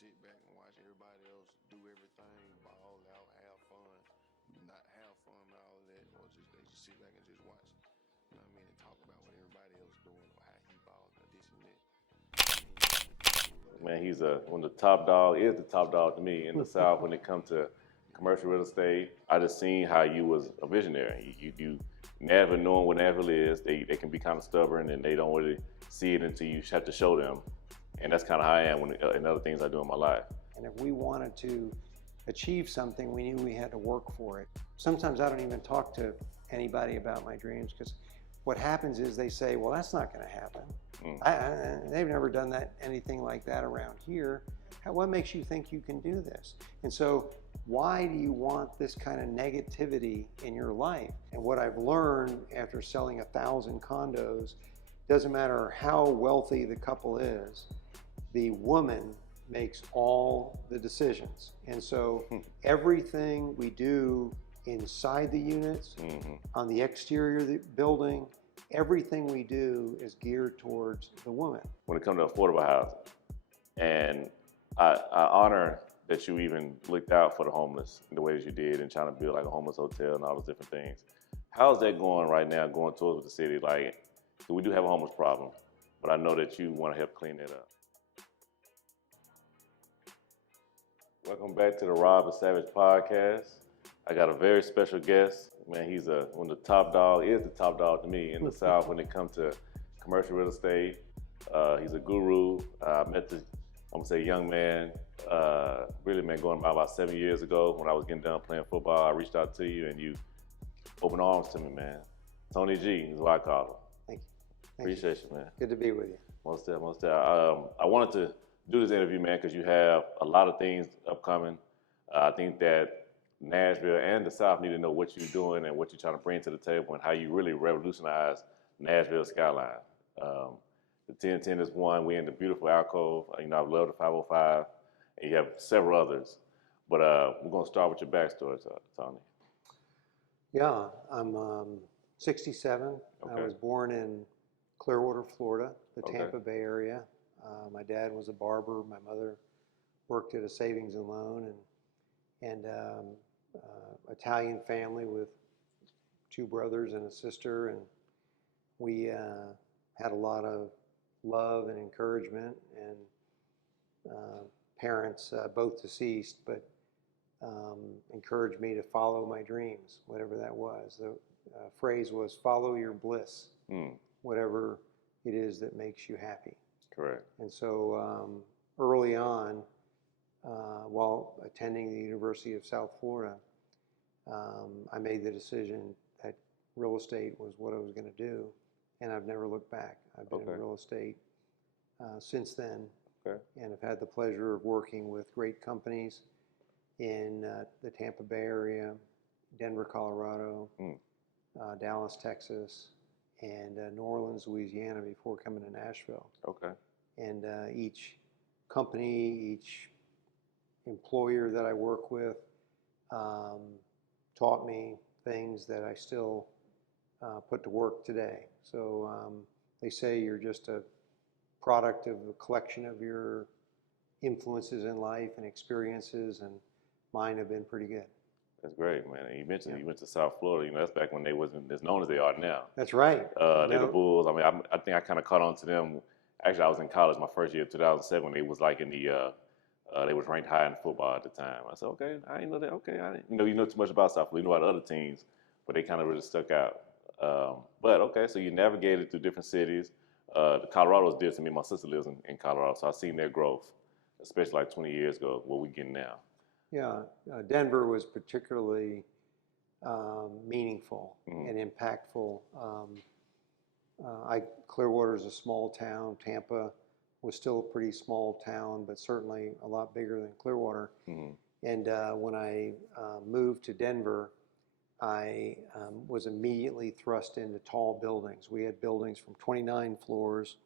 sit back and watch everybody else do everything, ball out, have fun, not have fun and all of that, or just they just sit back and just watch. You know what I mean? And talk about what everybody else doing or how he balled or this and that. Man, he's one of the top dog, is the top dog to me in the South when it comes to commercial real estate. I just seen how you was a visionary. You never knowing what Nashville is. They can be kind of stubborn and they don't really see it until you have to show them. And that's kind of how I am in other things I do in my life. And if we wanted to achieve something, we knew we had to work for it. Sometimes I don't even talk to anybody about my dreams because what happens is they say, well, that's not going to happen. They've never done anything like that around here. What makes you think you can do this? And so why do you want this kind of negativity in your life? And what I've learned after selling 1,000 condos, doesn't matter how wealthy the couple is, the woman makes all the decisions. And so everything we do inside the units, on the exterior of the building, everything we do is geared towards the woman. When it comes to affordable housing, and I honor that you even looked out for the homeless in the ways you did and trying to build like a homeless hotel and all those different things. How's that going right now, going towards the city? Like, we do have a homeless problem, but I know that you want to help clean that up. Welcome back to the Rob and Savage podcast. I got a very special guest. Man, he's one of the top dog, is the top dog to me in the South when it comes to commercial real estate. He's a guru. I met this, I'm gonna say young man, really man, going about 7 years ago when I was getting done playing football. I reached out to you and you opened arms to me, man. Tony G is what I call him. Thank you. Appreciate you, man. Good to be with you. Most definitely. I wanted to do this interview, man, because you have a lot of things upcoming. I think that Nashville and the South need to know what you're doing and what you're trying to bring to the table and how you really revolutionize Nashville skyline. The 1010 is one. We're in the beautiful alcove. You know, I love the 505, and you have several others. But we're going to start with your backstory, Tony. Yeah, I'm 67. Okay. I was born in Clearwater, Florida, the Okay. Tampa Bay area. My dad was a barber. My mother worked at a savings and loan, and Italian family with 2 brothers and a sister, and we had a lot of love and encouragement, and parents, both deceased, but encouraged me to follow my dreams, whatever that was. The phrase was follow your bliss, whatever it is that makes you happy. Correct. And so early on, while attending the University of South Florida, I made the decision that real estate was what I was going to do, and I've never looked back. I've been in real estate since then, and have had the pleasure of working with great companies in the Tampa Bay area, Denver, Colorado, Dallas, Texas, and New Orleans, Louisiana before coming to Nashville. Okay. And each company, each employer that I work with taught me things that I still put to work today. So they say you're just a product of a collection of your influences in life and experiences, and mine have been pretty good. That's great, man. And you mentioned you went to South Florida. You know, that's back when they wasn't as known as they are now. That's right. They the Bulls. I mean, I think I kind of caught on to them. Actually, I was in college my first year, 2007, when they was like in the, they was ranked high in football at the time. I said, okay, I didn't know that. Okay, I didn't, you know too much about South Florida. You know about other teams, but they kind of really stuck out. But okay, so you navigated through different cities. The Colorado's dear to me. My sister lives in Colorado, so I've seen their growth, especially like 20 years ago, what we're getting now. Yeah, Denver was particularly meaningful and impactful. Clearwater is a small town. Tampa was still a pretty small town, but certainly a lot bigger than Clearwater. And when I moved to Denver, I was immediately thrust into tall buildings. We had buildings from 29 floors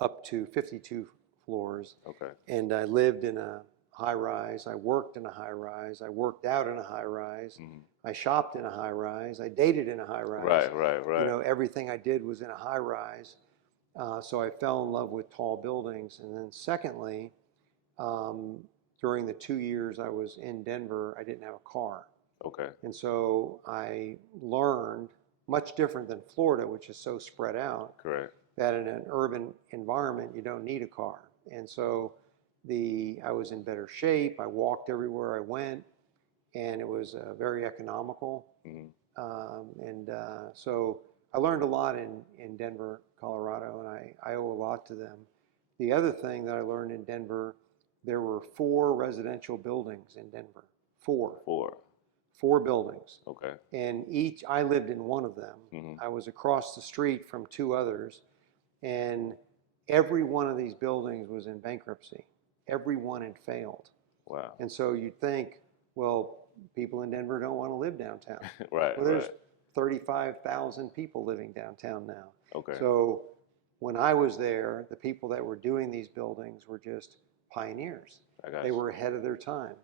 up to 52 floors. Okay. And I lived in a high rise. I worked in a high rise. I worked out in a high rise. I shopped in a high rise. I dated in a high rise. Right. You know, everything I did was in a high rise. So I fell in love with tall buildings. And then secondly, during the 2 years I was in Denver, I didn't have a car. Okay. And so I learned, much different than Florida, which is so spread out, Correct. that in an urban environment, you don't need a car. And so I was in better shape. I walked everywhere I went, and it was very economical. So I learned a lot in Denver, Colorado, and I owe a lot to them. The other thing that I learned in Denver, there were 4 residential buildings in Denver. 4 buildings. Okay. And I lived in one of them. I was across the street from 2 others, and every one of these buildings was in bankruptcy. Every one had failed. Wow. And so you'd think, well, people in Denver don't want to live downtown. Right. Well, there's 35,000 people living downtown now. Okay. So when I was there, the people that were doing these buildings were just pioneers. They were ahead of their time.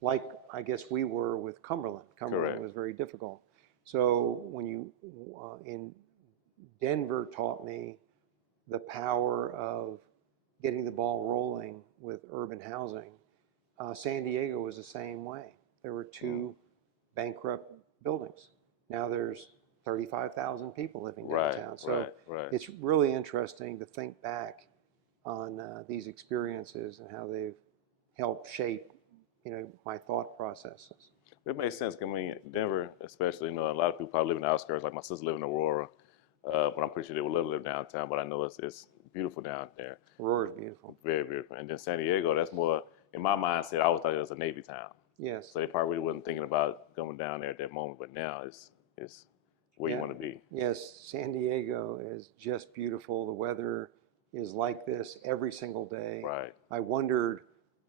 Like I guess we were with Cumberland. Cumberland was very difficult. So when in Denver taught me the power of getting the ball rolling with urban housing. San Diego was the same way. There were 2 bankrupt buildings. Now there's 35,000 people living downtown. So it's really interesting to think back on these experiences and how they've helped shape, my thought processes. It makes sense. I mean, Denver, especially, a lot of people probably live in the outskirts. Like my sister live in Aurora, but I'm pretty sure they would live downtown. But I know it's beautiful down there. Aurora's beautiful. Very beautiful. And then San Diego, that's more, in my mindset, I always thought it was a Navy town. Yes. So they probably really wasn't thinking about going down there at that moment. But now it's where you want to be. Yes, San Diego is just beautiful. The weather is like this every single day. Right. I wondered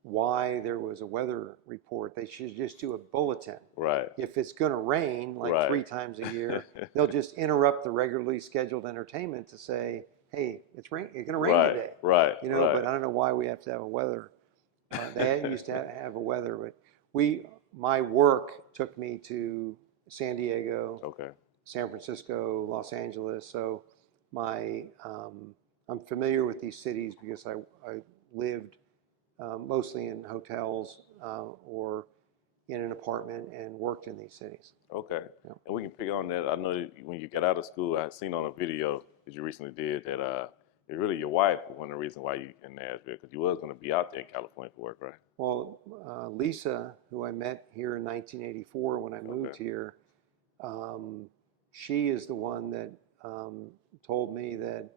why there was a weather report. They should just do a bulletin. Right. If it's going to rain like 3 times a year, they'll just interrupt the regularly scheduled entertainment to say, "Hey, it's going to rain today." Right. But I don't know why we have to have a weather. They used to have a weather, but my work took me to San Diego, San Francisco, Los Angeles. So I'm familiar with these cities because I lived mostly in hotels or in an apartment and worked in these cities. Okay. Yeah. And we can pick on that. I know that when you got out of school, I seen on a video that you recently did that it's really your wife was one of the reasons why you in Nashville, because you was going to be out there in California for work, right? Well, Lisa, who I met here in 1984 when I moved here, she is the one that told me that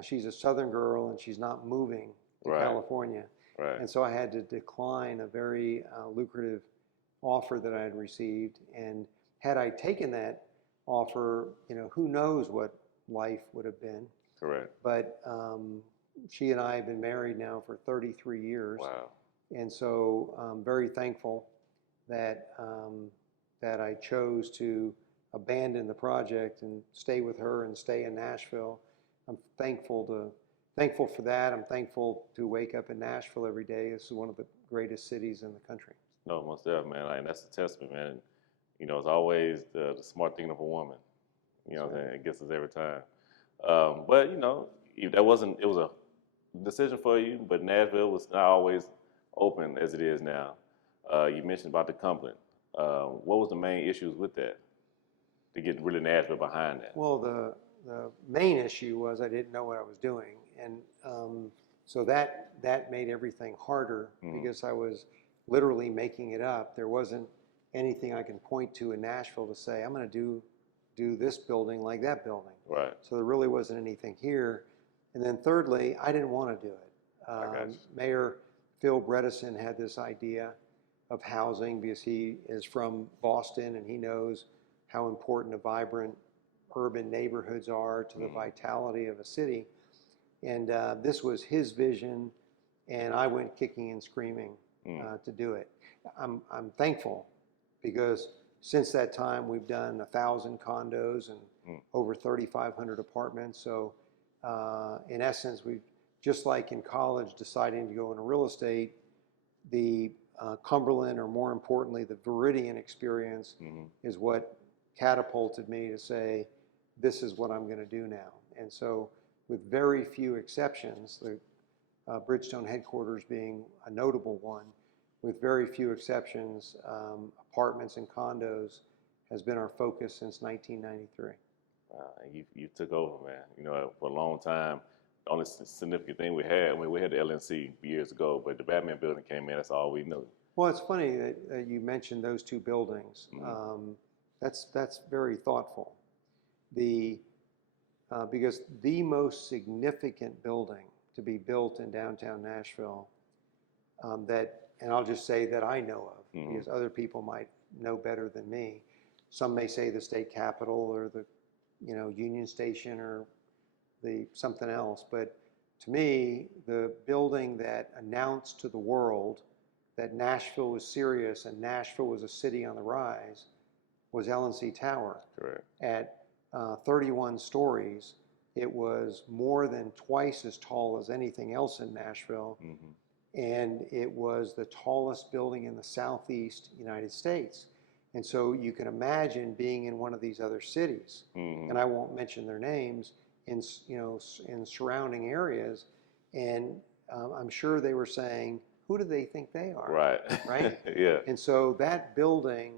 she's a Southern girl and she's not moving to California. Right. And so I had to decline a very lucrative offer that I had received. And had I taken that offer, who knows what life would have been. Correct. But she and I have been married now for 33 years. Wow. And so I'm very thankful that I chose to abandon the project and stay with her and stay in Nashville. I'm thankful for that. I'm thankful to wake up in Nashville every day. This is one of the greatest cities in the country. No, most definitely, man. And that's a testament, man. It's always the smart thing of a woman. It gets us every time. But if that wasn't, it was a decision for you, but Nashville was not always open as it is now. You mentioned about the Cumberland. What was the main issues with that to get really Nashville behind that? Well, the main issue was I didn't know what I was doing. And so that made everything harder because I was literally making it up. There wasn't anything I can point to in Nashville to say, I'm going to do this building like that building. Right. So there really wasn't anything here. And then thirdly, I didn't want to do it. Mayor Phil Bredesen had this idea of housing because he is from Boston and he knows how important a vibrant urban neighborhoods are to the vitality of a city. And this was his vision, and I went kicking and screaming to do it. I'm thankful because since that time we've done 1,000 condos and over 3,500 apartments. So in essence, we've, just like in college deciding to go into real estate, the Cumberland, or more importantly, the Viridian experience is what catapulted me to say, this is what I'm going to do now. And so with very few exceptions, Bridgestone headquarters being a notable one, with very few exceptions. Apartments and condos has been our focus since 1993. And you took over, man. You know, for a long time, the only significant thing we had, I mean, we had the L&C years ago, but the Batman building came in, that's all we knew. Well, it's funny that you mentioned those two buildings. Mm-hmm. That's very thoughtful. Because the most significant building to be built in downtown Nashville, and I'll just say that I know of, mm-hmm. because other people might know better than me. Some may say the state capitol or the, Union Station or the something else. But to me, the building that announced to the world that Nashville was serious and Nashville was a city on the rise was L&C Tower. Correct. At 31 stories. It was more than twice as tall as anything else in Nashville. Mm-hmm. And it was the tallest building in the southeast United States. And so you can imagine being in one of these other cities, mm-hmm. and I won't mention their names, in surrounding areas, and I'm sure they were saying, who do they think they are? Right. Right? Yeah. And so that building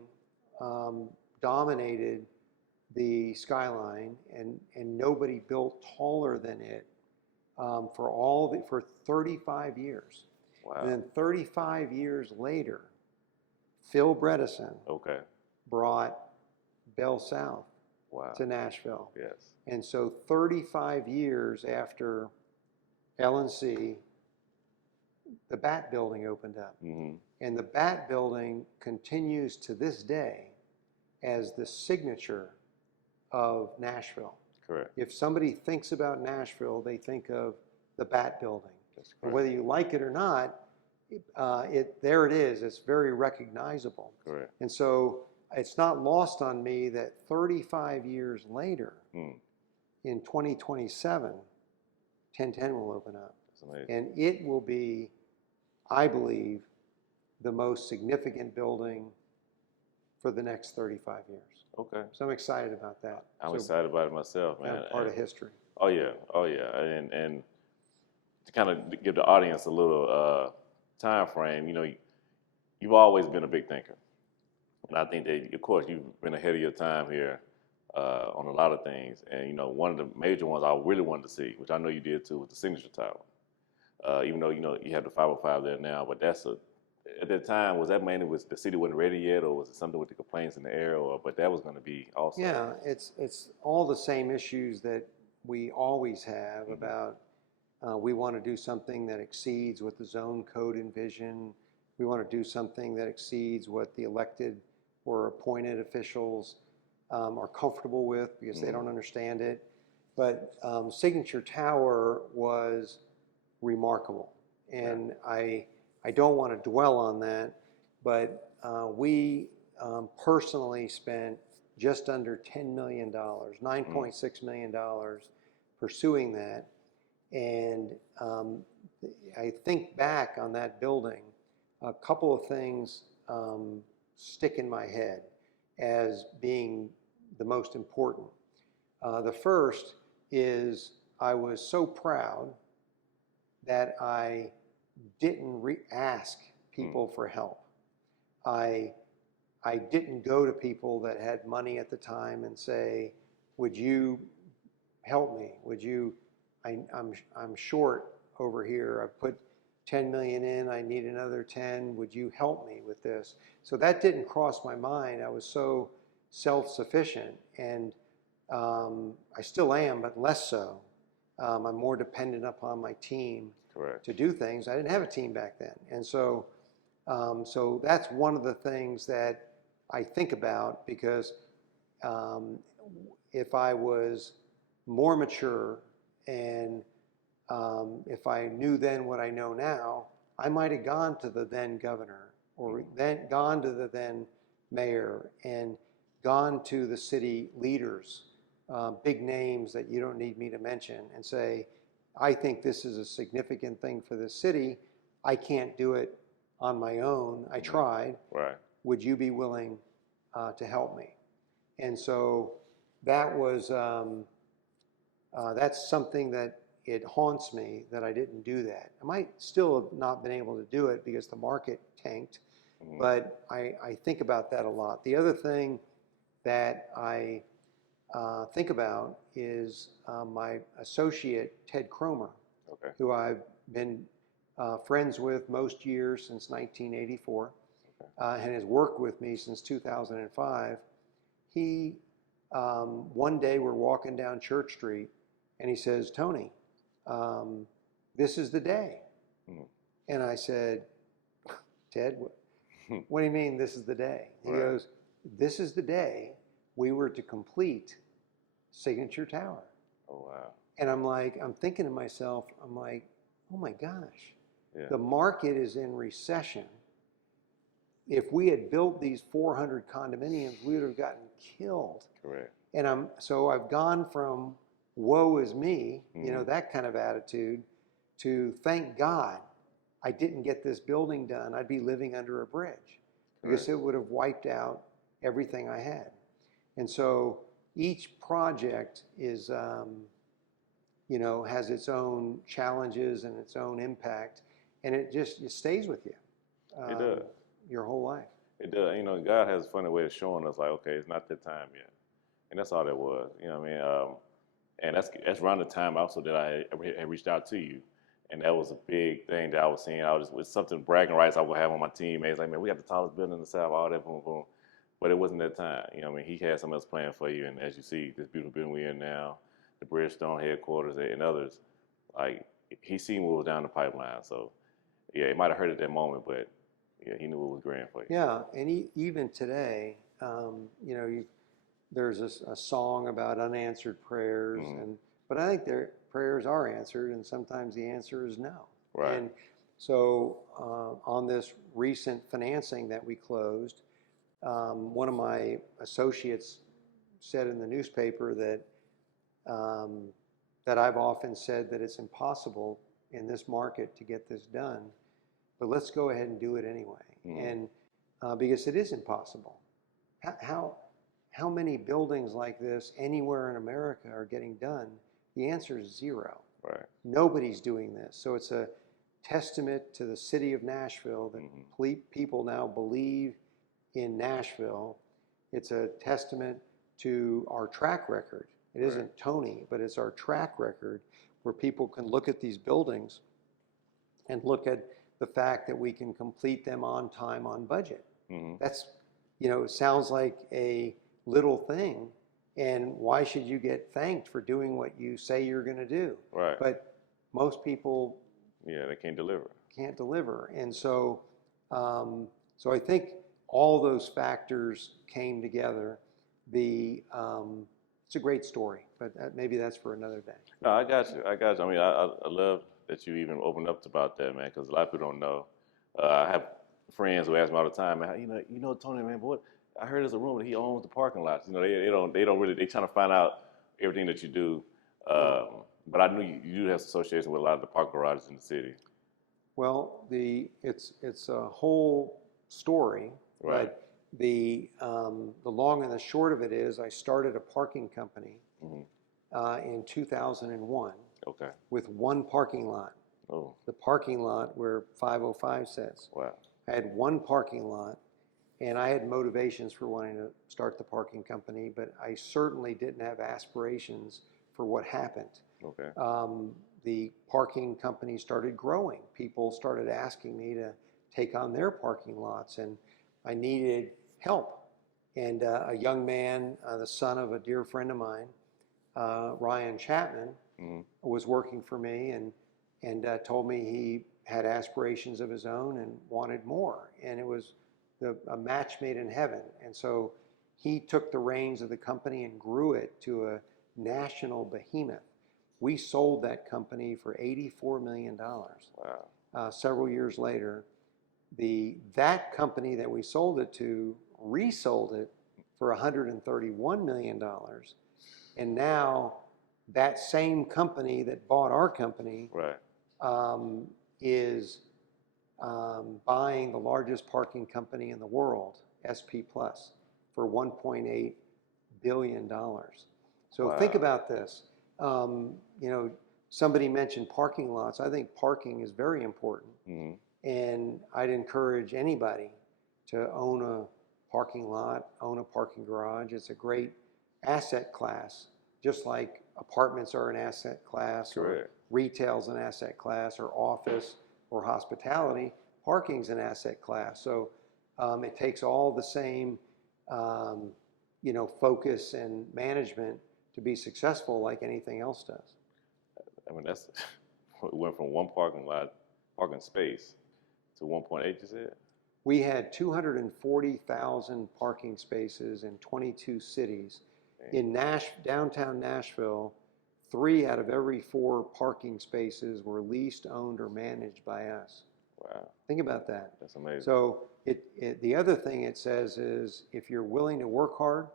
dominated the skyline, and nobody built taller than it for 35 years. Wow. And then 35 years later, Phil Bredesen brought Bell South to Nashville. Yes. And so 35 years after L&C, the Bat Building opened up. Mm-hmm. And the Bat Building continues to this day as the signature of Nashville. Correct. If somebody thinks about Nashville, they think of the Bat Building. That's correct. And whether you like it or not, there it is. It's very recognizable. Correct. And so it's not lost on me that 35 years later, in 2027, 1010 will open up. That's amazing. And it will be, I believe, the most significant building for the next 35 years. Okay. So I'm excited about that. I'm excited about it myself, man. Kind of part of history. Oh yeah. And to kind of give the audience a little time frame, you've always been a big thinker, and I think that, of course, you've been ahead of your time here on a lot of things. And one of the major ones I really wanted to see, which I know you did too, was the Signature Tower. Even though you have the 505 there now, but at that time, was that mainly the city wasn't ready yet, or was it something with the complaints in the air, but that was going to be also? Yeah, it's all the same issues that we always have about we want to do something that exceeds what the zone code envisioned. We want to do something that exceeds what the elected or appointed officials are comfortable with because they don't understand it. But Signature Tower was remarkable, and I don't want to dwell on that, but we personally spent just under $10 million, $9.6 million pursuing that. And I think back on that building, a couple of things stick in my head as being the most important. The first is I was so proud that I didn't ask people for help. I didn't go to people that had money at the time and say, would you help me? Would you, I'm short over here. I put 10 million in, I need another 10. Would you help me with this? So that didn't cross my mind. I was so self-sufficient, and I still am, but less so. I'm more dependent upon my team to do things. I didn't have a team back then. And so that's one of the things that I think about, because if I was more mature and if I knew then what I know now, I might have gone to the then governor or then gone to the then mayor and gone to the city leaders, big names that you don't need me to mention, and say, I think this is a significant thing for the city. I can't do it on my own. I tried. Right. Would you be willing to help me? And so that was that's something that it haunts me that I didn't do that. I might still have not been able to do it because the market tanked, but I think about that a lot. The other thing that I think about is my associate, Ted Cromer, who I've been friends with most years since 1984, and has worked with me since 2005. He, one day we're walking down Church Street, and he says, Tony, this is the day. And I said, Ted, what do you mean this is the day? He goes, this is the day we were to complete Signature Tower. Oh, wow. And I'm like, I'm thinking to myself, I'm like, oh my gosh, the market is in recession. If we had built these 400 condominiums, we would have gotten killed. Correct. And so I've gone from woe is me, you know, that kind of attitude, to thank God I didn't get this building done. I'd be living under a bridge because it would have wiped out everything I had. And so each project is, you know, has its own challenges and its own impact, and it stays with you. It does. Your whole life. It does. You know, God has a funny way of showing us, like, okay, it's not that time yet. And that's all that was. You know what I mean? And that's around the time also that I had reached out to you. And that was a big thing that I was seeing. I was with something bragging rights I would have on my teammates. Like, man, we got the tallest building in the South, all that, boom, boom. But it wasn't that time. You know what I mean? He had something else planned for you. And as you see, this beautiful building we're in now, the Bridgestone headquarters and others, like, he seen what was down the pipeline. So, yeah, it might have hurt at that moment, but yeah, he knew it was grand for you. Yeah, and even today, you know, there's a song about unanswered prayers, but I think their prayers are answered, and sometimes the answer is no. Right. And so on this recent financing that we closed, one of my associates said in the newspaper that that I've often said that it's impossible in this market to get this done, but let's go ahead and do it anyway. And because it is impossible. How many buildings like this anywhere in America are getting done? The answer is zero. Right. Nobody's doing this. So it's a testament to the city of Nashville that people now believe in Nashville. It's a testament to our track record. It isn't Tony, but it's our track record where people can look at these buildings and look at the fact that we can complete them on time, on budget. That's, you know, it sounds like a little thing, and why should you get thanked for doing what you say you're going to do? Right. But most people, they can't deliver. Can't deliver, and so, so I think all those factors came together. It's a great story, but maybe that's for another day. No, I got you. I mean, I love that you even opened up about that, man, because a lot of people don't know. I have friends who ask me all the time, man, you know, Tony, man, but what? I heard there's a rumor that he owns the parking lots. You know, they don't really, they trying to find out everything that you do. But I knew you do have association with a lot of the parking garages in the city. Well, it's a whole story, but the long and the short of it is I started a parking company in 2001 with one parking lot. Oh. The parking lot where 505 sits. Wow. I had one parking lot, and I had motivations for wanting to start the parking company, but I certainly didn't have aspirations for what happened. Okay. The parking company started growing. People started asking me to take on their parking lots, and I needed help. And a young man, the son of a dear friend of mine, Ryan Chapman, was working for me and told me he had aspirations of his own and wanted more. And it was a match made in heaven. And so he took the reins of the company and grew it to a national behemoth. We sold that company for $84 million. Wow. Several years later, that company that we sold it to resold it for $131 million. And now that same company that bought our company is buying the largest parking company in the world, SP Plus, for $1.8 billion. So think about this. You know, somebody mentioned parking lots. I think parking is very important. And I'd encourage anybody to own a parking lot, own a parking garage. It's a great asset class, just like apartments are an asset class, or retail's an asset class, or office or hospitality. Parking's an asset class. So it takes all the same, focus and management to be successful like anything else does. I mean, that's it went from one parking space to 1.8, you said? We had 240,000 parking spaces in 22 cities. In downtown Nashville, 3 out of every 4 parking spaces were leased, owned, or managed by us. Wow. Think about that. That's amazing. So the other thing it says is, if you're willing to work hard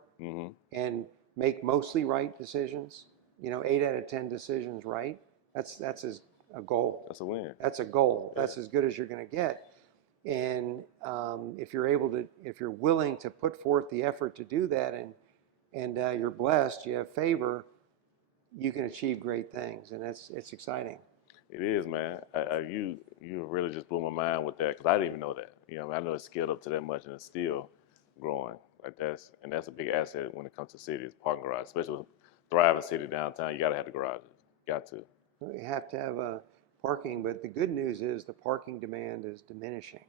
and make mostly right decisions, 8 out of 10 decisions right, that's a goal. That's a win. That's a goal. That's as good as you're going to get. And if you're willing to put forth the effort to do that, and you're blessed, you have favor, you can achieve great things, and it's exciting. It is, man. You really just blew my mind with that, because I didn't even know that. I know it's scaled up to that much, and it's still growing. That's a big asset when it comes to cities, parking garage, especially with a thriving city downtown. You got to have the garages. Got to. You have to have parking, but the good news is the parking demand is diminishing.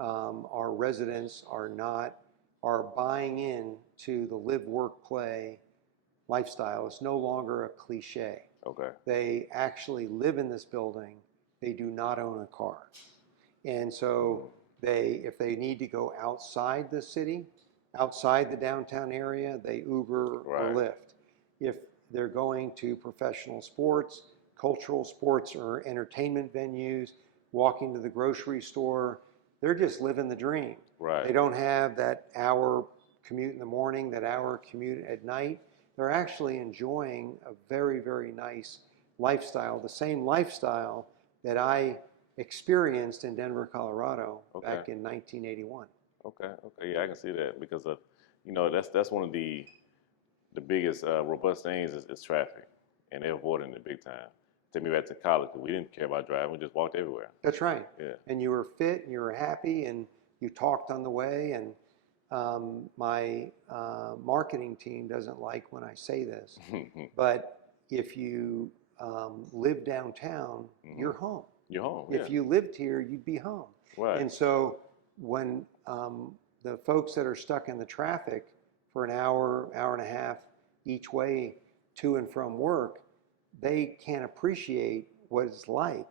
Our residents are buying in to the live, work, play lifestyle. It's no longer a cliche. Okay. They actually live in this building. They do not own a car. And so if they need to go outside the city, outside the downtown area, they Uber or Lyft. If they're going to professional sports, cultural sports, or entertainment venues, walking to the grocery store, they're just living the dream. Right. They don't have that hour commute in the morning, that hour commute at night. They're actually enjoying a very, very nice lifestyle, the same lifestyle that I experienced in Denver, Colorado back in 1981. Okay. Yeah, I can see that, because of, that's one of the biggest robust things is traffic, and they're avoiding it big time. Took me back to college, because we didn't care about driving. We just walked everywhere. That's right. Yeah. And you were fit, and you were happy, and you talked on the way. And my marketing team doesn't like when I say this, but if you live downtown, you're home. You're home. If you lived here, you'd be home. Right. And so when the folks that are stuck in the traffic for an hour, hour and a half each way to and from work, they can't appreciate what it's like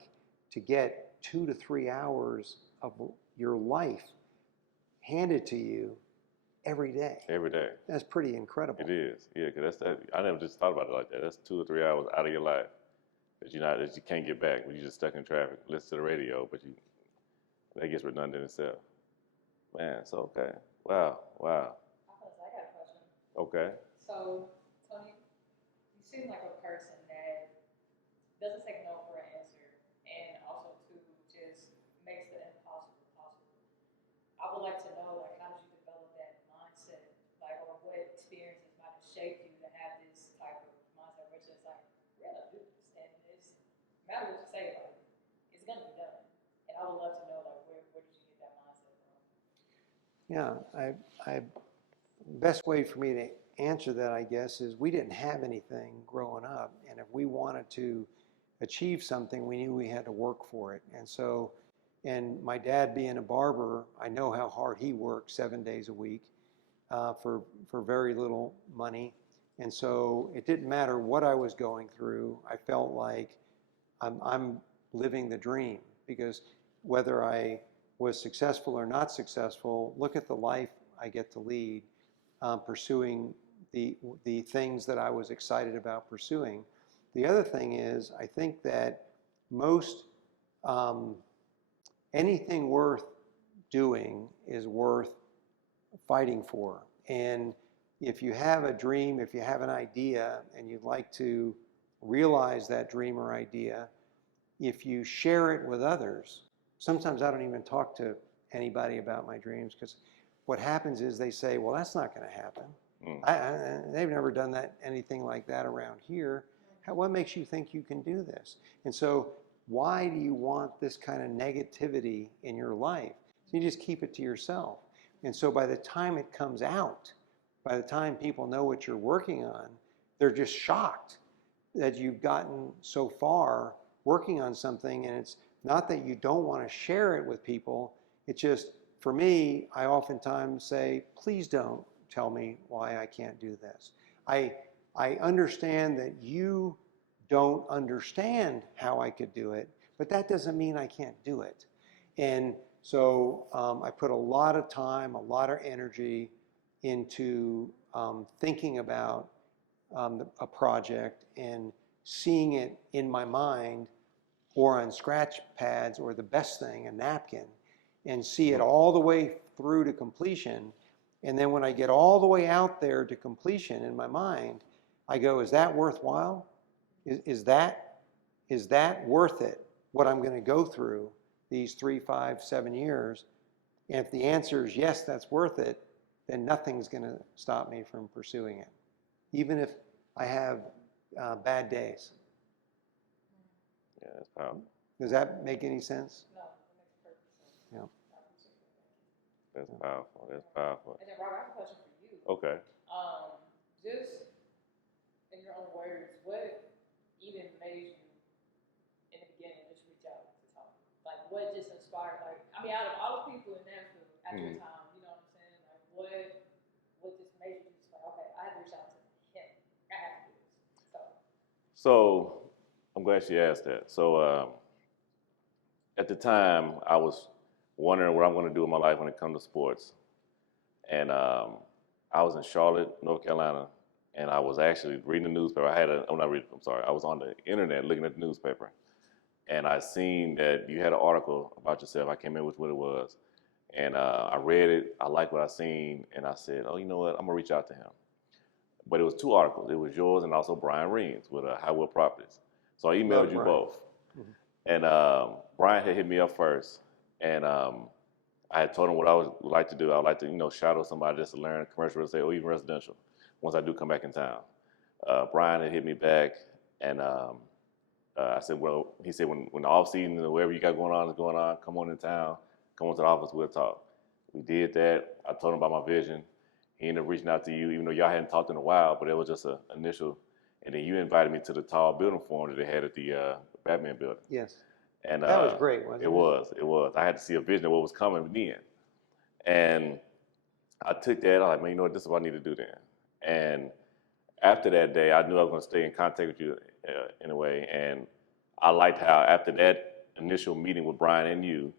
to get 2 to 3 hours of your life handed to you every day. Every day. That's pretty incredible. It is. Yeah, because I never just thought about it like that. That's 2 or 3 hours out of your life that you can't get back when you're just stuck in traffic. Listen to the radio, but that gets redundant itself. Man, so okay. Wow. I got a question. Okay. So, Tony, you seem like a person that doesn't take no for an answer, and also too just makes the impossible possible. I would like to know, how did you develop that mindset, or what experiences might have shaped you to have this type of mindset, which is we're gonna do this, and it's no matter what you say about it, it's gonna be done. And I would love to know, where did you get that mindset from? Yeah, best way for me to answer that, I guess, is we didn't have anything growing up, and if we wanted to achieve something, we knew we had to work for it. And my dad being a barber, I know how hard he worked 7 days a week for very little money. And so it didn't matter what I was going through. I felt like I'm living the dream, because whether I was successful or not successful, look at the life I get to lead, pursuing the things that I was excited about pursuing. The other thing is, I think that most anything worth doing is worth fighting for. And if you have a dream, if you have an idea, and you'd like to realize that dream or idea, if you share it with others, sometimes I don't even talk to anybody about my dreams, because what happens is they say, well, that's not going to happen. They've never done anything like that around here. What makes you think you can do this? And so why do you want this kind of negativity in your life? So you just keep it to yourself. And so by the time it comes out, by the time people know what you're working on, they're just shocked that you've gotten so far working on something. And it's not that you don't want to share it with people. It's just, for me, I oftentimes say, please don't tell me why I can't do this. I understand that you don't understand how I could do it, but that doesn't mean I can't do it. And so I put a lot of time, a lot of energy into thinking about a project and seeing it in my mind or on scratch pads or the best thing, a napkin, and see it all the way through to completion. And then when I get all the way out there to completion in my mind, I go, is that worthwhile? Is that worth it, what I'm going to go through these 3, 5, 7 years? And if the answer is yes, that's worth it, then nothing's going to stop me from pursuing it, even if I have bad days. Yeah, that's powerful. Does that make any sense? No, it makes perfect sense. Yeah. I appreciate that. That's powerful. That's powerful. And then, Robert, I have a question for you. Okay. Just in your own words, what even made you, in the beginning, just reach out to talk? Like, what just inspired? Like, I mean, out of all the people in Nashville at your time, you know what I'm saying? Like, what just made you just like, okay, I have to reach out to him. I have to do this. So I'm glad she asked that. So at the time, I was wondering what I'm going to do in my life when it comes to sports. And I was in Charlotte, North Carolina, and I was actually reading the newspaper. I was on the internet looking at the newspaper. And I seen that you had an article about yourself. I came in with what it was. And I read it. I liked what I seen. And I said, oh, you know what? I'm going to reach out to him. But it was 2 articles. It was yours and also Brian Reams with Highwell Properties. So I emailed you both. And Brian had hit me up first. And I had told him what I would like to do. I would like to, shadow somebody just to learn commercial real estate or even residential once I do come back in town. Brian had hit me back, and I said, well, he said, when the off season or whatever you got going on is going on, come on in town, come on to the office, we'll talk. We did that. I told him about my vision. He ended up reaching out to you, even though y'all hadn't talked in a while, but it was just an initial. And then you invited me to the tall building forum that they had at the Batman building. Yes. And that was great, wasn't it? It was. I had to see a vision of what was coming then. And I took that. I was like, man, you know what? This is what I need to do then. And after that day, I knew I was going to stay in contact with you in a way. And I liked how after that initial meeting with Brian and you,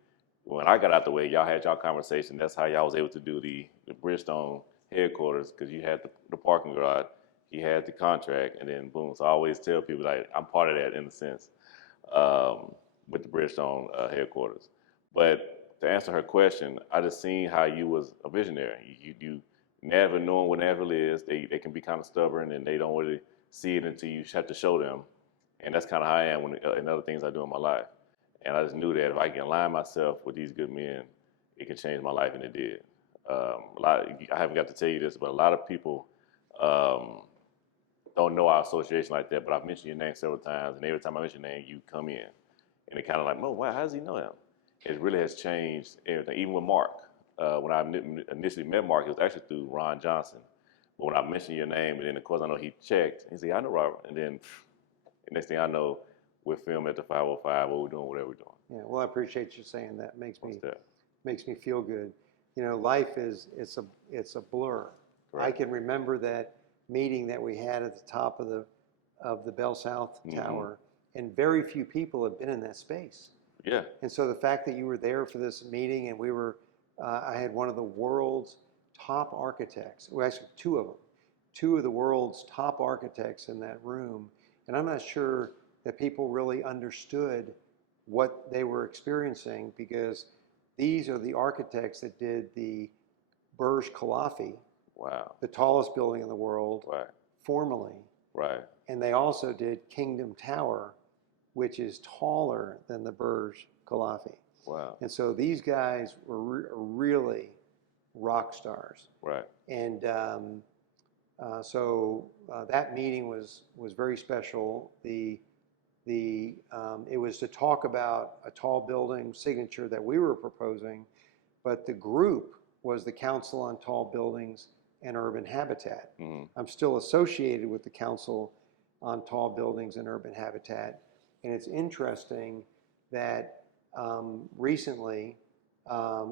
when I got out the way, y'all had y'all conversation. That's how y'all was able to do the Bridgestone headquarters, because you had the parking garage, he had the contract, and then boom. So I always tell people, like, I'm part of that in a sense. With the Bridgestone headquarters. But to answer her question, I just seen how you was a visionary. You never knowing what Nashville is. They can be kind of stubborn and they don't really see it until you have to show them. And that's kind of how I am in other things I do in my life. And I just knew that if I can align myself with these good men, it can change my life, and it did. I haven't got to tell you this, but a lot of people don't know our association like that. But I've mentioned your name several times, and every time I mention your name, you come in. And it kind of like, oh, wow, how does he know him? It really has changed everything. Even with Mark, when I initially met Mark, it was actually through Ron Johnson. But when I mentioned your name, and then of course I know he checked, he said, I know Robert. And then the next thing I know, we're filming at the 505, what we're doing, whatever we're doing. Yeah, well, I appreciate you saying that. Makes me feel good. Life it's a blur. Correct. I can remember that meeting that we had at the top of the Bell South Tower. And very few people have been in that space. Yeah. And so the fact that you were there for this meeting, and I had one of the world's top architects, well, actually 2 of them, 2 of the world's top architects in that room. And I'm not sure that people really understood what they were experiencing, because these are the architects that did the Burj Khalifa, wow, the tallest building in the world, right, formally. Right. And they also did Kingdom Tower, which is taller than the Burj Khalifa. Wow. And so these guys were really rock stars. Right. And That meeting was very special. It was to talk about a tall building signature that we were proposing, but the group was the Council on Tall Buildings and Urban Habitat. Mm-hmm. I'm still associated with the Council on Tall Buildings and Urban Habitat, and it's interesting that recently,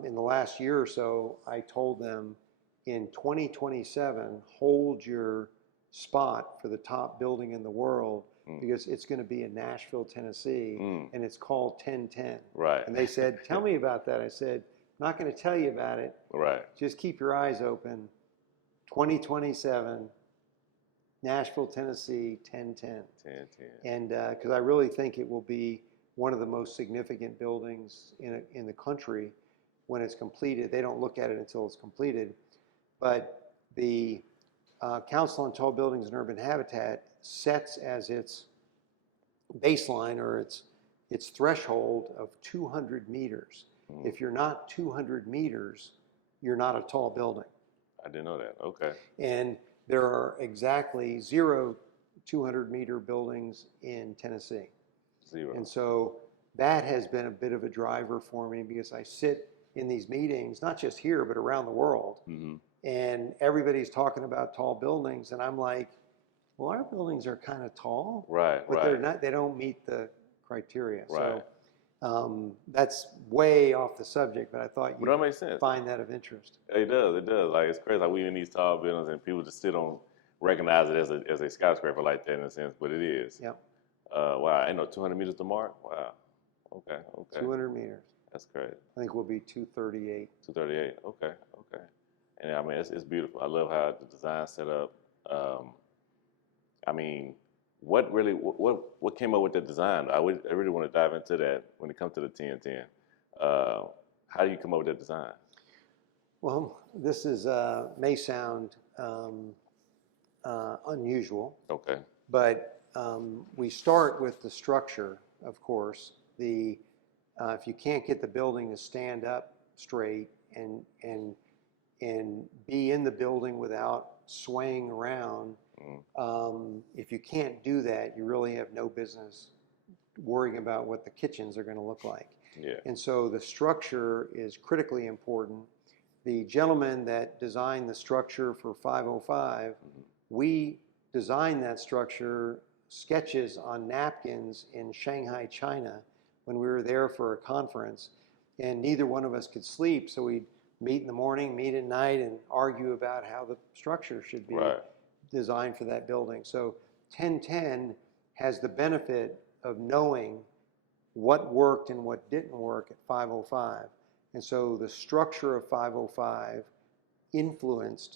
in the last year or so, I told them in 2027, hold your spot for the top building in the world because it's going to be in Nashville, Tennessee, and it's called 1010. Right. And they said, tell me about that. I said, I'm not going to tell you about it. Right. Just keep your eyes open. 2027, Nashville, Tennessee, 1010. 1010. And because I really think it will be one of the most significant buildings in the country when it's completed. They don't look at it until it's completed. But the Council on Tall Buildings and Urban Habitat sets as its baseline or its threshold of 200 meters. If you're not 200 meters, you're not a tall building. I didn't know that. Okay. And there are exactly 0 200-meter buildings in Tennessee. 0. And so that has been a bit of a driver for me because I sit in these meetings, not just here, but around the world. Mm-hmm. And everybody's talking about tall buildings. And I'm like, well, our buildings are kind of tall. Right, but right. they're not, they don't meet the criteria. Right. So that's way off the subject, but I thought But that makes sense. find that of interest. It does. Like, it's crazy. Like, we in these tall buildings and people just still don't recognize it as a skyscraper like that in a sense, but it is. Yep. Wow. I know 200 meters to mark. Wow. Okay. 200 meters. That's great. I think we'll be 238. 238. Okay. And I mean, it's beautiful. I love how the design's set up. I mean, what came up with the design? I really want to dive into that when it comes to the 1010. How do you come up with that design? Well, this is may sound unusual. Okay. But we start with the structure, of course. If you can't get the building to stand up straight and be in the building without swaying around, if you can't do that, you really have no business worrying about what the kitchens are going to look like. Yeah. And so the structure is critically important. The gentleman that designed the structure for 505, we designed that structure, sketches on napkins in Shanghai, China, when we were there for a conference, and neither one of us could sleep, so we'd meet in the morning, meet at night, and argue about how the structure should be designed for that building. So 1010 has the benefit of knowing what worked and what didn't work at 505. And so the structure of 505 informed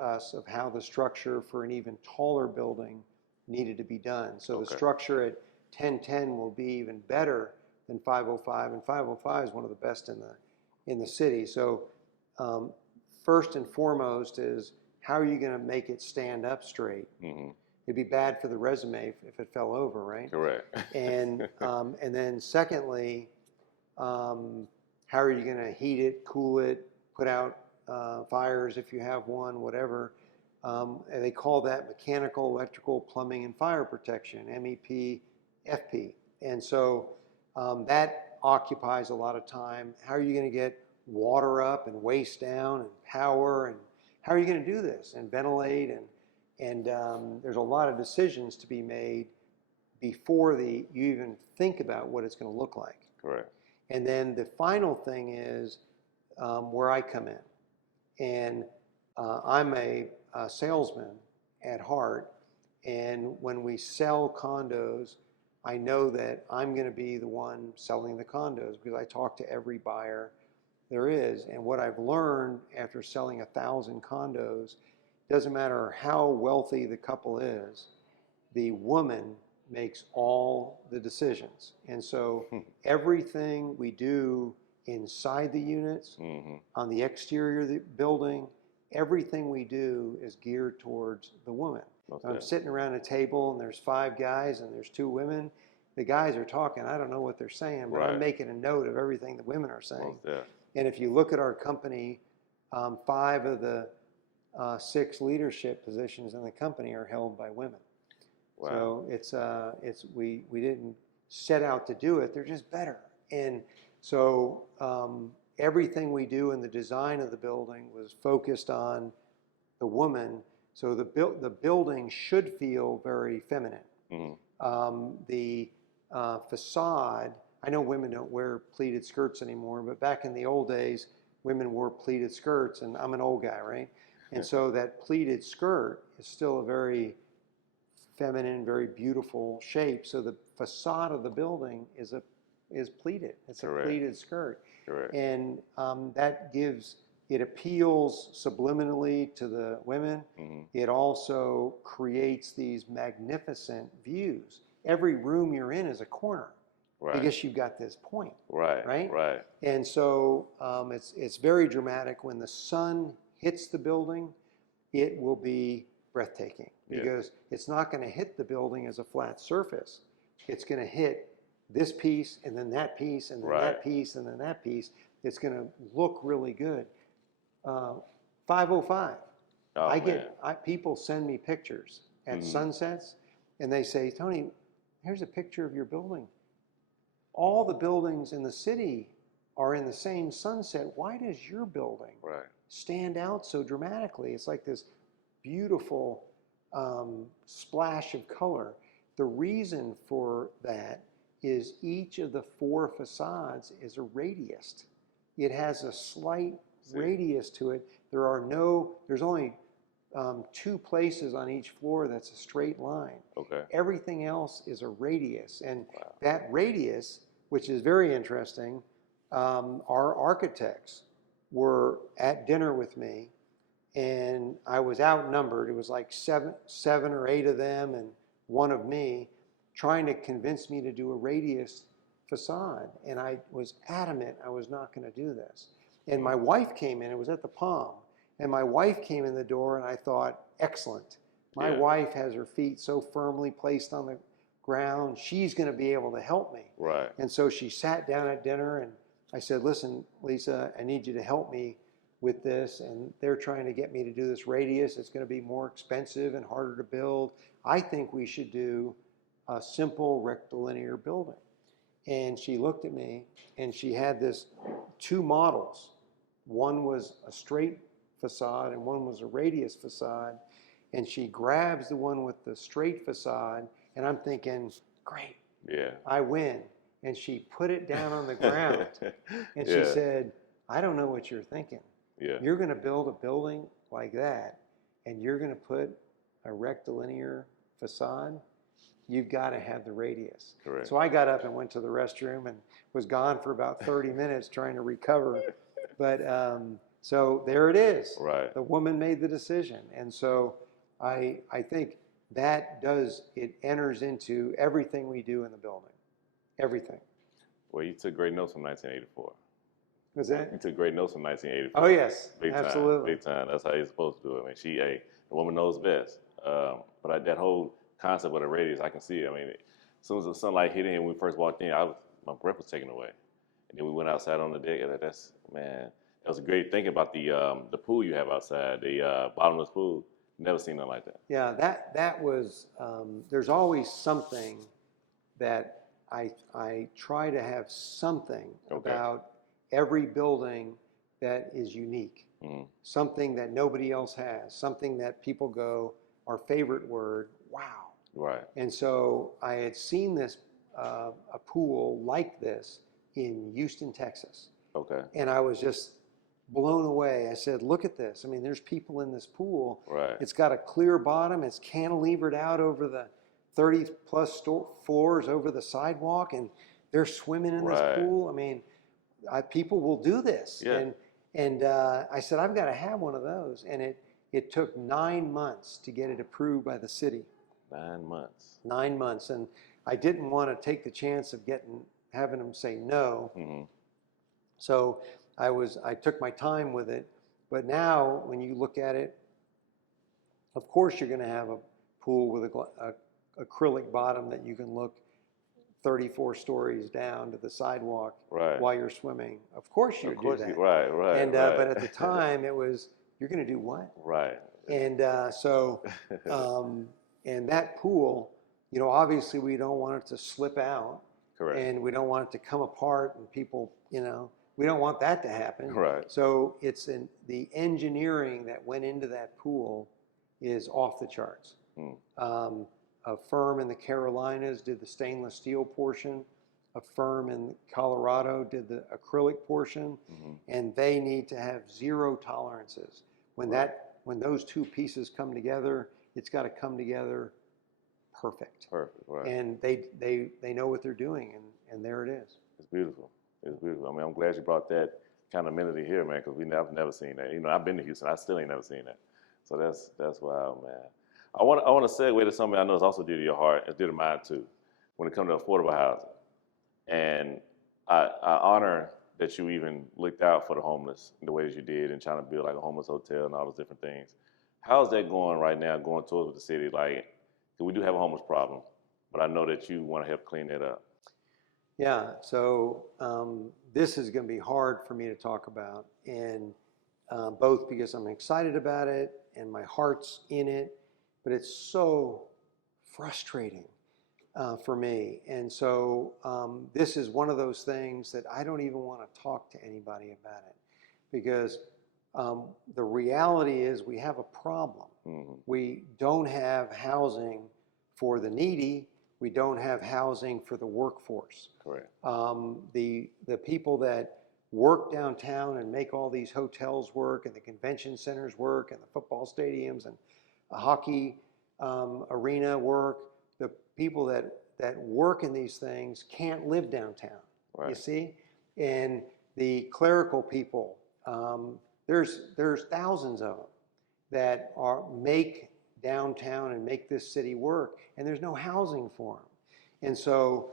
us of how the structure for an even taller building needed to be done. So the structure at 1010 will be even better than 505, and 505 is one of the best in the city. So first and foremost is how are you going to make it stand up straight? Mm-hmm. It'd be bad for the resume if it fell over, right? Correct. And then secondly, how are you going to heat it, cool it, put out fires if you have one, whatever. And they call that mechanical, electrical, plumbing, and fire protection, MEP, FP. And so that occupies a lot of time. How are you going to get water up and waste down and power, and how are you going to do this and ventilate, and there's a lot of decisions to be made before you even think about what it's going to look like. Correct. And then the final thing is where I come in. And I'm a salesman at heart, and when we sell condos, I know that I'm going to be the one selling the condos because I talk to every buyer there is. And what I've learned after selling 1,000 condos, doesn't matter how wealthy the couple is, the woman makes all the decisions. And so everything we do inside the units, on the exterior of the building, everything we do is geared towards the woman. I'm sitting around a table and there's 5 guys and there's 2 women. The guys are talking, I don't know what they're saying, but I'm making a note of everything the women are saying. And if you look at our company, 5 of the 6 leadership positions in the company are held by women. Wow. So we didn't set out to do it. They're just better. And so everything we do in the design of the building was focused on the woman. So the building should feel very feminine. The facade, I know women don't wear pleated skirts anymore, but back in the old days, women wore pleated skirts, and I'm an old guy, right? And so that pleated skirt is still a very feminine, very beautiful shape. So the facade of the building is pleated. It's Correct. A pleated skirt. Correct. And it appeals subliminally to the women. It also creates these magnificent views. Every room you're in is a corner. Right. Because you've got this point. Right. Right? Right. And so it's very dramatic. When the sun hits the building, it will be breathtaking. Because it's not going to hit the building as a flat surface. It's going to hit this piece, and then that piece, and then that piece, and then that piece. It's going to look really good. 505. People send me pictures at sunsets, and they say, Tony, here's a picture of your building. All the buildings in the city are in the same sunset. Why does your building stand out so dramatically? It's like this beautiful splash of color. The reason for that is each of the 4 facades is a radius. It has a slight radius to it. There's only 2 places on each floor that's a straight line. Okay. Everything else is a radius. And that radius, which is very interesting, our architects were at dinner with me, and I was outnumbered. It was like 7 or 8 of them and 1 of me, trying to convince me to do a radius facade. And I was adamant I was not going to do this. And my wife came in, it was at the Palm, and my wife came in the door, and I thought, excellent. My wife has her feet so firmly placed on the ground, she's going to be able to help me. Right. And so she sat down at dinner, and I said, listen, Lisa, I need you to help me with this, and they're trying to get me to do this radius. It's going to be more expensive and harder to build. I think we should do a simple rectilinear building. And she looked at me, and she had this 2 models. One was a straight facade, and one was a radius facade. And she grabs the one with the straight facade, and I'm thinking, great, I win. And she put it down on the ground, and she said, I don't know what you're thinking. You're going to build a building like that, and you're going to put a rectilinear facade. You've got to have the radius. Correct. So I got up and went to the restroom and was gone for about 30 minutes trying to recover. But so there it is. Right. The woman made the decision. And so I think that it enters into everything we do in the building. Everything. Well, you took great notes from 1984. Was that? You took great notes from 1984. Oh, yes. Big absolutely. Time. Big time. That's how you're supposed to do it. I mean, the woman knows best. But that whole concept of the radius, I can see it. I mean, as soon as the sunlight hit in, when we first walked in, my breath was taken away. And then we went outside on the deck, and that was a great thing about the pool you have outside, the bottomless pool. Never seen nothing like that. Yeah, that was, there's always something that I try to have something about every building that is unique. Something that nobody else has, something that people go, our favorite word, wow. Right. And so I had seen this, a pool like this in Houston, Texas. Okay. And I was just blown away. I said, look at this. I mean, there's people in this pool. Right. It's got a clear bottom. It's cantilevered out over the 30 plus floors over the sidewalk, and they're swimming in this pool. I mean, people will do this. Yeah. And I said, I've got to have one of those. And it took 9 months to get it approved by the city. 9 months. 9 months. And I didn't want to take the chance of having them say no. So I took my time with it. But now when you look at it, of course you're going to have a pool with a acrylic bottom that you can look 34 stories down to the sidewalk while you're swimming. Of course you would do that. Right. And but at the time You're going to do what? Right. And and that pool, you know, obviously we don't want it to slip out. Correct. And we don't want it to come apart and people, you know, we don't want that to happen. Right. So it's the engineering that went into that pool is off the charts. A firm in the Carolinas did the stainless steel portion. A firm in Colorado did the acrylic portion, and they need to have zero tolerances. When those two pieces come together, it's got to come together perfect. Perfect, right. And they know what they're doing, and there it is. It's beautiful. It's beautiful. I mean, I'm glad you brought that kind of amenity here, man, because I've never seen that. You know, I've been to Houston. I still ain't never seen that. So that's wild, man. I want to segue to something I know is also dear to your heart. It's dear to mine, too, when it comes to affordable housing. And I honor that you even looked out for the homeless in the ways you did and trying to build like a homeless hotel and all those different things. How's that going right now, going towards the city? Like, we do have a homeless problem, but I know that you want to help clean that up. Yeah, so this is going to be hard for me to talk about, and both because I'm excited about it and my heart's in it, but it's so frustrating for me. And so this is one of those things that I don't even want to talk to anybody about it, because the reality is we have a problem. We don't have housing for the needy. We don't have housing for the workforce. Correct. The people that work downtown and make all these hotels work and the convention centers work and the football stadiums and a hockey arena work, the people that work in these things can't live downtown. Right. You see? And the clerical people, there's thousands of them that make downtown and make this city work, and there's no housing for them. And so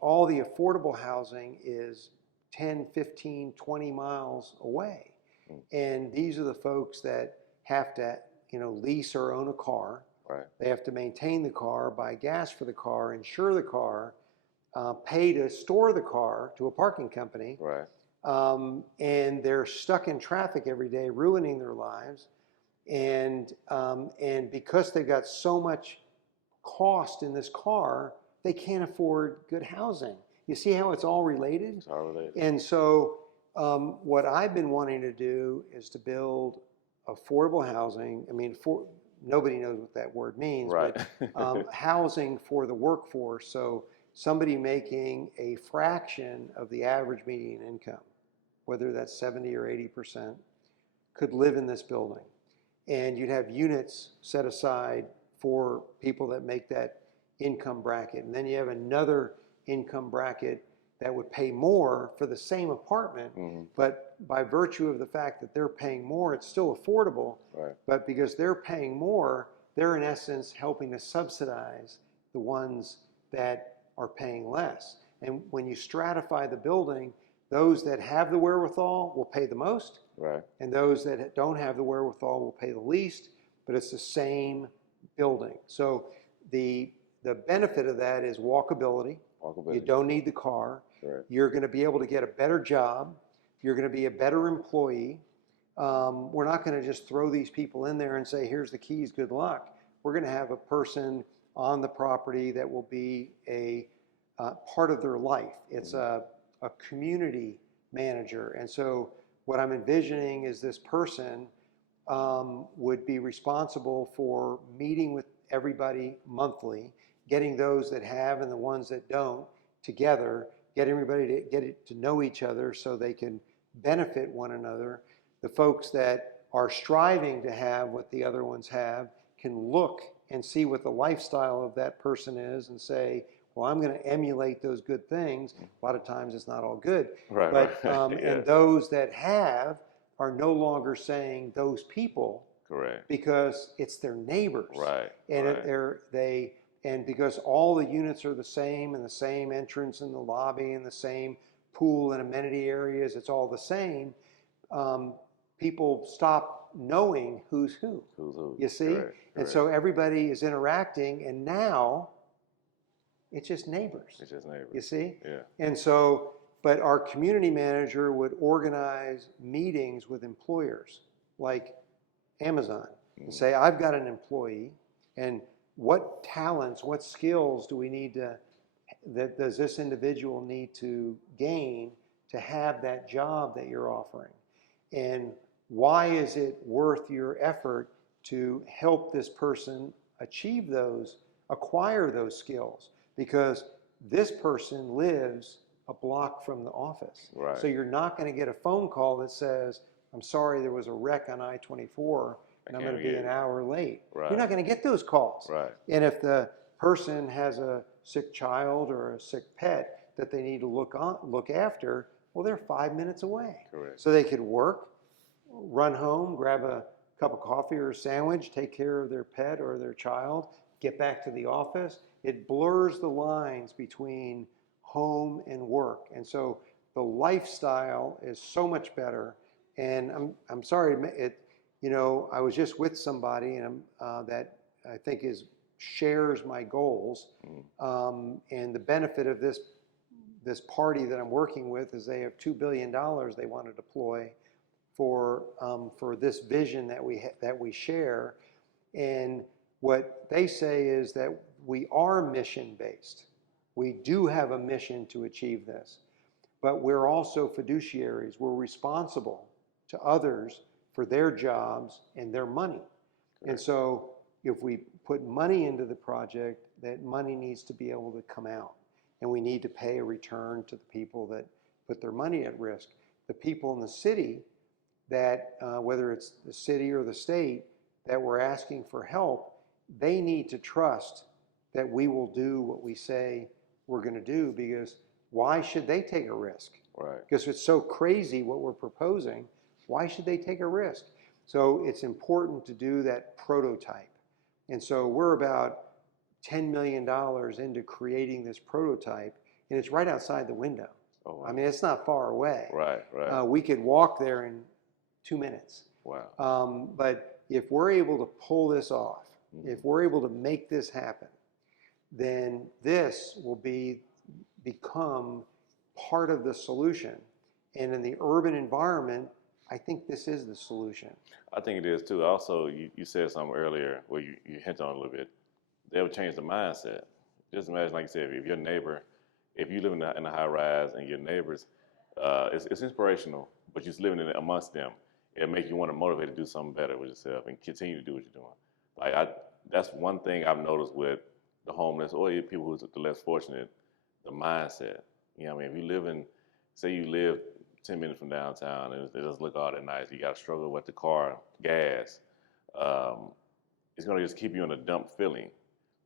all the affordable housing is 10, 15, 20 miles away. And these are the folks that have to, lease or own a car. Right. They have to maintain the car, buy gas for the car, insure the car, pay to store the car to a parking company. Right. And they're stuck in traffic every day, ruining their lives. And because they've got so much cost in this car, they can't afford good housing. You see how it's all related? It's all related. And so what I've been wanting to do is to build affordable housing. I mean, nobody knows what that word means, right. But housing for the workforce. So somebody making a fraction of the average median income, whether that's 70 or 80%, could live in this building. And you'd have units set aside for people that make that income bracket. And then you have another income bracket that would pay more for the same apartment, but by virtue of the fact that they're paying more, it's still affordable. Right. But because they're paying more, they're in essence helping to subsidize the ones that are paying less. And when you stratify the building, those that have the wherewithal will pay the most. Right. And those that don't have the wherewithal will pay the least, but it's the same building. So the benefit of that is walkability. You don't need the car. Right. You're going to be able to get a better job. You're going to be a better employee. We're not going to just throw these people in there and say, here's the keys, good luck. We're going to have a person on the property that will be a part of their life. It's a community manager. And so what I'm envisioning is this person would be responsible for meeting with everybody monthly, getting those that have and the ones that don't together, get everybody to get to know each other so they can benefit one another. The folks that are striving to have what the other ones have can look and see what the lifestyle of that person is and say, well, I'm going to emulate those good things. A lot of times it's not all good. Right, but right. Yeah. And those that have are no longer saying those people. Correct. Because it's their neighbors. Right. And right. And because all the units are the same and the same entrance in the lobby and the same pool and amenity areas, it's all the same. People stop knowing who's who. Who's who. You see? Correct. And so everybody is interacting, and now it's just neighbors. It's just neighbors. You see? Yeah. And so, but our community manager would organize meetings with employers, like Amazon and say, I've got an employee, and what talents, what skills do we need to, that does this individual need to gain to have that job that you're offering? And why is it worth your effort to help this person achieve those, acquire those skills? Because this person lives a block from the office. Right. So you're not going to get a phone call that says, I'm sorry, there was a wreck on I-24 and I'm going to be an hour late. Right. You're not going to get those calls. Right. And if the person has a sick child or a sick pet that they need to look after, well, they're 5 minutes away. Correct. So they could work, run home, grab a cup of coffee or a sandwich, take care of their pet or their child, get back to the office. It blurs the lines between home and work. And so the lifestyle is so much better. And I'm sorry, I was just with somebody and that I think shares my goals. And the benefit of this party that I'm working with is they have $2 billion they want to deploy for this vision that we share. And what they say is that we are mission based. We do have a mission to achieve this, but we're also fiduciaries. We're responsible to others for their jobs and their money. Correct. And so if we put money into the project, that money needs to be able to come out. And we need to pay a return to the people that put their money at risk. The people in the city that, whether it's the city or the state, that we're asking for help, they need to trust that we will do what we say we're going to do, because why should they take a risk? Right. Because it's so crazy what we're proposing. Why should they take a risk? So it's important to do that prototype. And so we're about $10 million into creating this prototype, and it's right outside the window. Oh, wow. I mean, it's not far away. Right, right. We could walk there in 2 minutes. Wow. But if we're able to pull this off, if we're able to make this happen, then this will become part of the solution. And in the urban environment, I think this is the solution. I think it is too. Also, you said something earlier where you hinted on a little bit. They would change the mindset. Just imagine, like you said, if your neighbor, if you live in a high rise and your neighbors, it's inspirational, but you're living in amongst them. It'll make you want to motivate to do something better with yourself and continue to do what you're doing. Like that's one thing I've noticed with the homeless or people who's the less fortunate, the mindset. You know what I mean? If you say you live 10 minutes from downtown and it doesn't look all that nice, you got to struggle with the car, gas, it's going to just keep you in a dump feeling.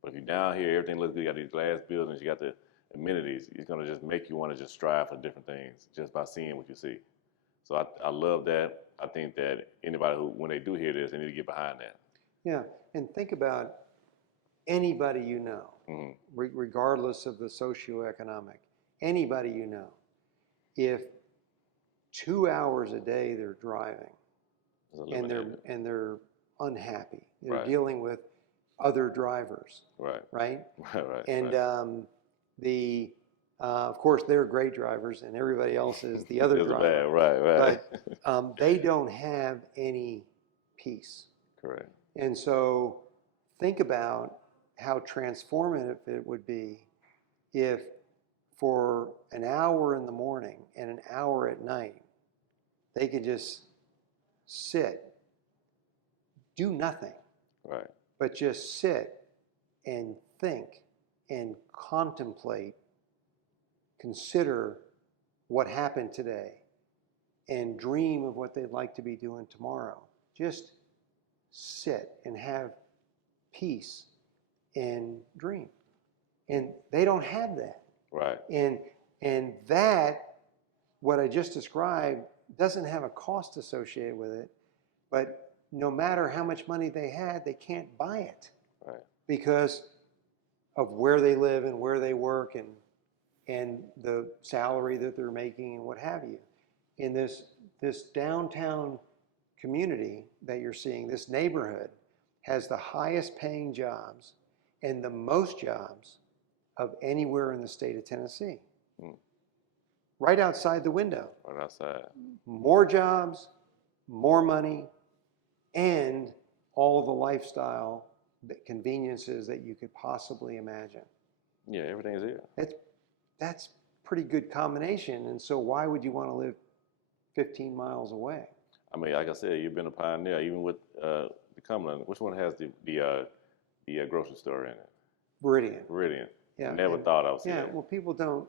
But if you're down here, everything looks good, you got these glass buildings, you got the amenities, it's going to just make you want to just strive for different things just by seeing what you see. So I love that. I think that anybody who, when they do hear this, they need to get behind that. Yeah, and think about anybody you know, regardless of the socioeconomic, anybody you know, if 2 hours a day they're driving and they're unhappy, they're dealing with other drivers, right? And of course they're great drivers and everybody else is the other driver. Right. But they don't have any peace. Correct. And so think about how transformative it would be if for an hour in the morning and an hour at night, they could just sit, do nothing, but just sit and think and contemplate, consider what happened today, and dream of what they'd like to be doing tomorrow. Just sit and have peace and dream. And they don't have that. Right. And that, what I just described, doesn't have a cost associated with it, but no matter how much money they had, they can't buy it. Right. Because of where they live and where they work and the salary that they're making and what have you. In this downtown community that you're seeing, this neighborhood has the highest paying jobs and the most jobs of anywhere in the state of Tennessee. Right outside the window. Right outside. More jobs, more money, and all the lifestyle conveniences that you could possibly imagine. Yeah, everything's here. That's pretty good combination. And so why would you want to live 15 miles away? I mean, like I said, you've been a pioneer, even with the Cumberland. Which one has the grocery store in it? Viridian. Yeah. Never thought I would see Yeah. that. Well, people don't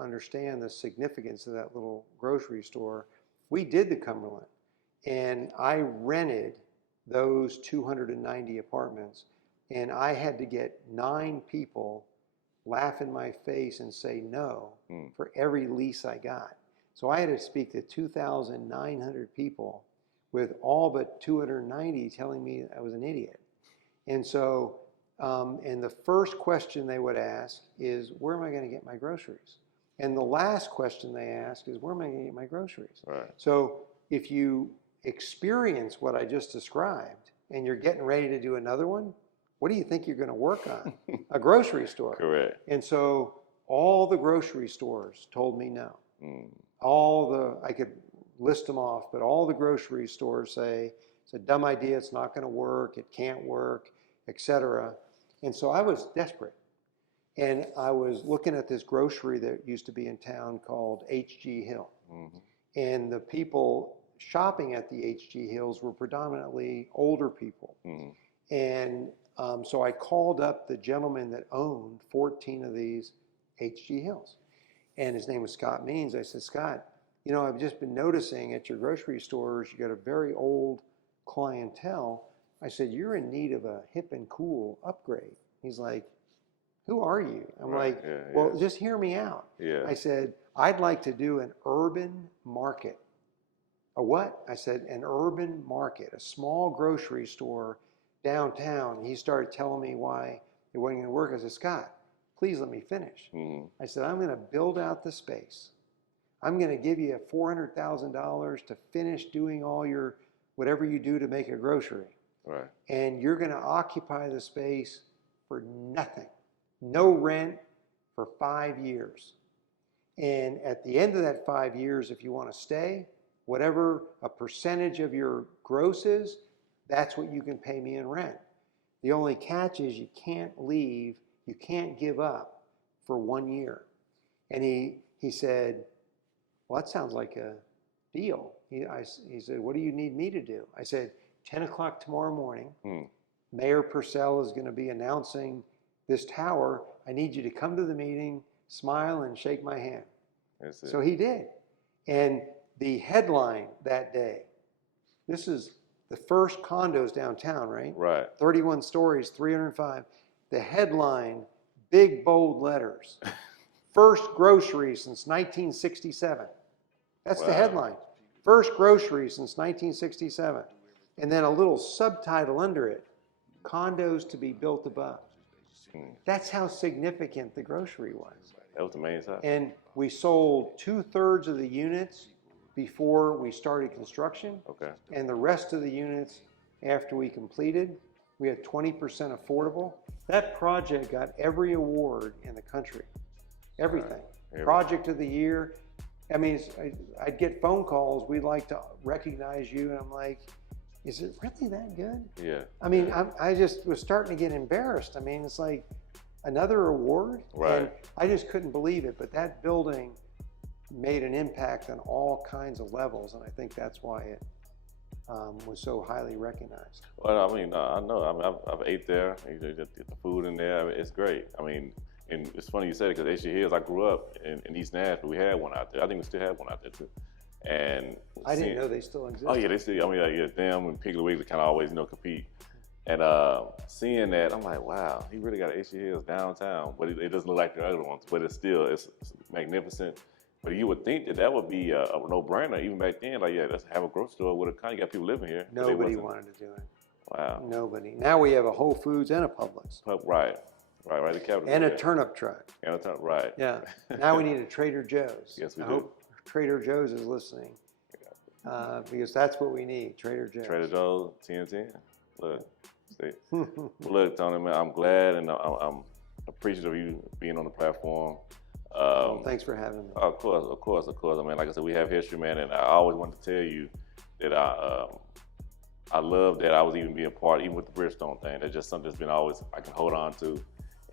understand the significance of that little grocery store. We did the Cumberland, and I rented those 290 apartments, and I had to get 9 people laugh in my face and say no for every lease I got. So I had to speak to 2,900 people, with all but 290 telling me I was an idiot. And so, and the first question they would ask is, where am I going to get my groceries? And the last question they ask is, where am I going to get my groceries? Right. So if you experience what I just described and you're getting ready to do another one, what do you think you're going to work on? A grocery store. Correct. And so all the grocery stores told me no. I could list them off, but all the grocery stores say, it's a dumb idea, it's not going to work, it can't work, etc. And so I was desperate. And I was looking at this grocery that used to be in town called H.G. Hill. And the people shopping at the H.G. Hills were predominantly older people. And so I called up the gentleman that owned 14 of these H.G. Hills. And his name was Scott Means. I said, Scott, I've just been noticing at your grocery stores, you got a very old clientele. I said, you're in need of a hip and cool upgrade. He's like, who are you? I'm like, well, just hear me out. I said, I'd like to do an urban market. A what? I said, an urban market, a small grocery store downtown. He started telling me why it wasn't going to work. I said, Scott, please let me finish. I said, I'm going to build out the space. I'm going to give you $400,000 to finish doing all your, whatever you do to make a grocery. Right. And you're going to occupy the space for nothing. No rent for 5 years. And at the end of that 5 years, if you want to stay, whatever a percentage of your gross is, that's what you can pay me in rent. The only catch is you can't leave, you can't give up for 1 year. And he said, well, that sounds like a deal. He said, what do you need me to do? I said, 10 o'clock tomorrow morning, Mayor Purcell is going to be announcing this tower. I need you to come to the meeting, smile, and shake my hand. So he did. And the headline that day, this is the first condos downtown, right? Right. 31 stories, 305. The headline, big bold letters, first grocery since 1967. That's the headline. First grocery since 1967. And then a little subtitle under it, condos to be built above. That's how significant the grocery was. That was the main side. And we sold 2/3 of the units before we started construction. Okay. And the rest of the units after we completed. We had 20% affordable. That project got every award in the country. Everything. Project of the year. I mean, I'd get phone calls, we'd like to recognize you, and I'm like, is it really that good? Yeah. I mean, I just was starting to get embarrassed. I mean, it's like another award? Right. And I just couldn't believe it, but that building made an impact on all kinds of levels, and I think that's why it was so highly recognized. Well, I mean, I know. I mean, I've ate there. You get the food in there. I mean, it's great. I mean, and it's funny you said it because H.G. Hills, I grew up in East Nashville. We had one out there. I think we still have one out there too. And I didn't know they still exist. Oh yeah, they still. I mean, them and Piggly Wiggly kind of always compete. And seeing that, I'm like, wow, he really got H.G. Hills downtown, but it doesn't look like the other ones. But it's magnificent. But you would think that would be a no-brainer even back then. Like, let's have a grocery store with a kind of got people living here. Nobody wanted to do it. Wow. Nobody. Now we have a Whole Foods and a Publix. Right. The capital. And a turnip truck. Right. Yeah. Now we need a Trader Joe's. Yes, we I do. hope Trader Joe's is listening. Because that's what we need, Trader Joe's. Trader Joe's, 10. Look, see. Look, Tony, man, I'm glad and I'm appreciative of you being on the platform. Well, thanks for having me. Of course. I mean, like I said, we have history, man, and I always wanted to tell you that I love that I was even being part, even with the Bridgestone thing. That's just something that's been always, I can hold on to.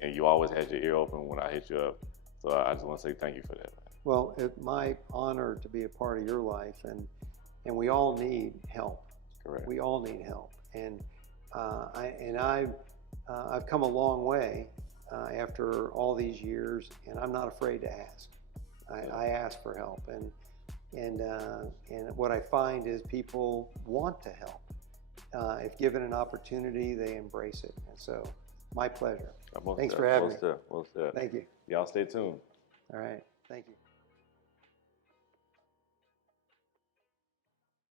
And you always had your ear open when I hit you up. So I just want to say thank you for that, man. Well, it's my honor to be a part of your life, and we all need help. Correct. We all need help, and I've come a long way after all these years, and I'm not afraid to ask. I ask for help, and what I find is people want to help. If given an opportunity, they embrace it, and so my pleasure. Thanks for having me. Most. Thank you. Y'all stay tuned. All right. Thank you.